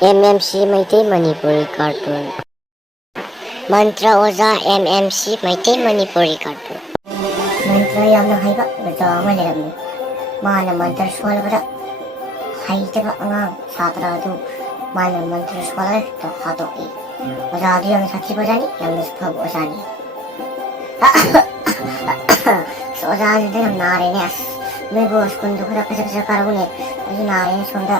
MMC Meitei Manipuri Cartoon. Mantra Oza MMC Meitei Manipuri Cartoon. Mantra yamna haiba baza ama lerami. Mana mantra swalabara haitaba angang satra adu mana mantra swalare to hadoki. Oza adu yamna sathi bajani yamna subhab ozani. So oza adu yamna nare ne as. मैं वो उसको दुखरा कैसे करूँ ने मुझे नारे सुनता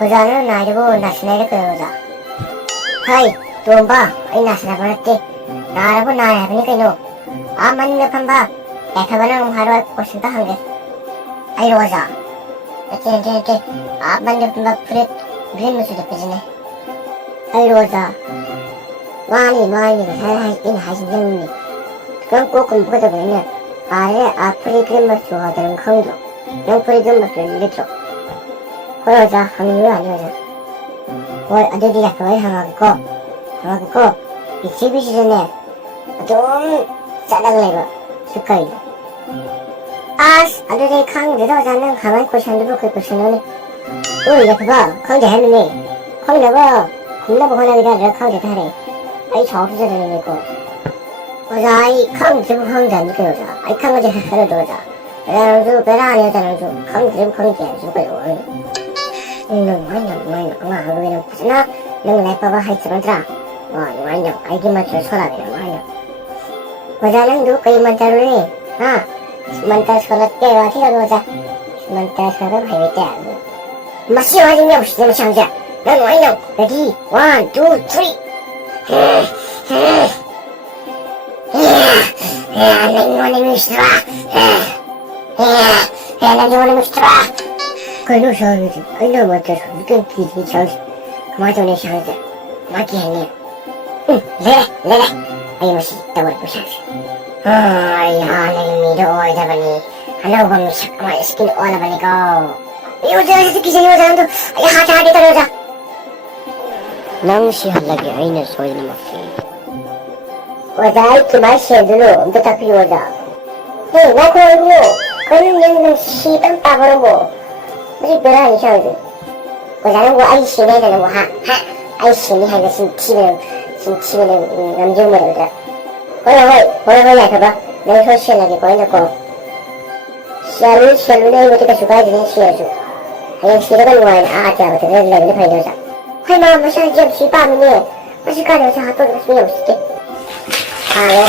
बजाना नारे वो नचने के करोगा हाय तुम्बा ये नचना पड़ते नारे वो नारे अपने कहीं आ मन ने पंबा ऐसा बना हमारा क्वेश्चन था हमने आई रोजा ऐसे आप मन ने पंबा पूरे ब्रेन में सुधर पिछने आई रोजा वाली वाली है इन हाइस नहीं कम को कम पकड़ बने 아래 앞으리 그림을 좋아하는 강조 영풀이 그림을 리트로 그러자 항의를 아니오자 월 아들이가 그걸 하마고 이 집이 시전에 좀 짜다글레고 스카이 아스 아들이 강 내려오자는 가만히 고시한데도 그 고시는 이게 그거 강제 했느니 강제가 겁나 보관하기다 강제 하래 아이 저없어져 되는 거 오자 이 강제부 강제는 그러자 이 강제 해서 도자 그래서 배라 아니었다는 좀 강제부 강제 해주고요 너는 무슨나 너는 내 빠바 하이츠런트라 완전 알기만 줄 소라비라 완전 오자는 누구 이 만타로니 만타 소라때 와티가 도자 만타 소라 하이베때 알고 마시 와진 게 없이 좀 상자 넌 완전 레디 1, 2, 3 nenhum mostrar. Nenhum mostrar. Quando chove, quando bota, fica aqui, chove. Mas eu nem chove. Mas que é, né? Lê. Aí você tá agora pro chave. Ai, nem me deu olha, Bani. Hello, vamos chamar skin olha, Bani, go. Eu já sei que já ia usando. Ai, hata tá. Não se halage, ainda sou de uma filha. 오자 이렇게 마시해도 못 잡히고 오자 나 그러고 그런 얘는 시방 빠버리고 무슨 별아 아니셔도 오자는 뭐 아이씨네 되는 뭐 아이씨네 하는 신치면 남주머니 오자 뭐라 해봐 내 소시하게 보여놓고 시알루 내 이거 좀 죽어야 되는 시해줘 아니 시래가 뭐하냐 아티하고 들으려고 파이려자 할마 뭐 샤지 없이 빠면이 맛있게 여자 핫도그 수이 없을게 Halo,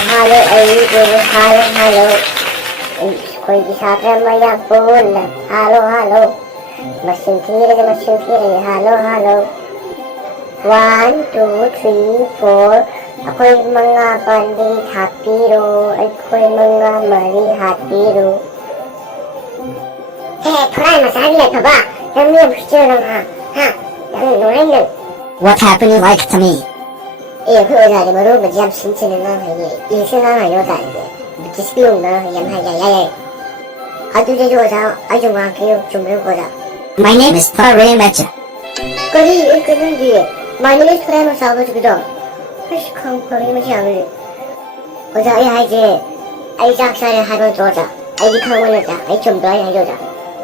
कोई भी साथ मया बोल hello machine फिर हेलो 1, 2, 3, 4 ako'y mga bandi hapiro ako'y mga mali hapiro 도라이 마사리야 봐봐 남녀 부시처럼 나는 노래는 What happened like to me? 그 여자들이 모르고 지압 신체는 이게 일생하나 여자인데 무지스피용나 야야야야 아두제 여자 아주 많게요 좀 보자 My name is Farid Mecha. 거기 끄는 뒤에 많이 소리만 싸워주기도 훨씬 컴컴이지 않을래 여자 이제 아이 작사를 하고 들어오자 아이 강원 여자 아이 좀 더 해줘자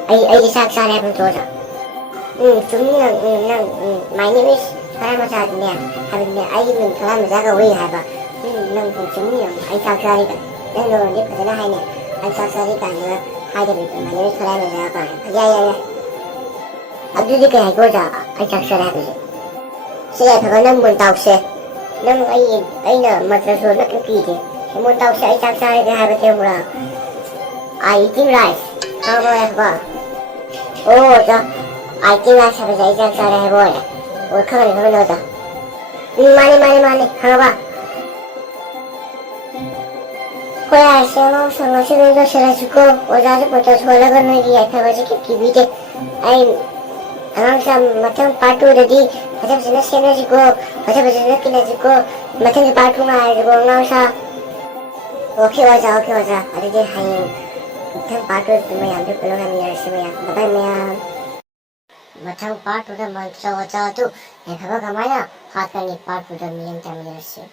아이 작사를 하고 들어오자 좀 my name is 사람을 찾았네 하는데 아이는 사람을 자가 왜 해봐 넌 공중이요 아이 작사리가 너는 네 버전을 하네 아이 작사리가 아니라 하이데비도 많이 사람을 자가 야야야 아두리가 해보자 아이 작사를 하면서 시에 그거는 문다옥세 넌 아이는 맞춰서 몇 끼지 문다옥세 아이 작사리가 하고 되구나 아이 띵라이스 한번 해봐 오저 아이 띵라이스 하면서 아이 작사를 해보래 가만히 넣어자 많이 가봐 호야 생어 시도도 싫어지고 오자지부터 소라가는 게 얕아가지고 기비대 아이 항상 마땅 파투르디 하자부터 시너지고 하자부터 느끼너지고 마땅 파투가 알고 항상 오케이 와자 아리지 하인 마땅 파투르 뭐야 안 될걸로 하면 열심히 나가면 matang part udah mantra wajah tu, yang kagak kemana, hati ni part udah miyang jam yersi.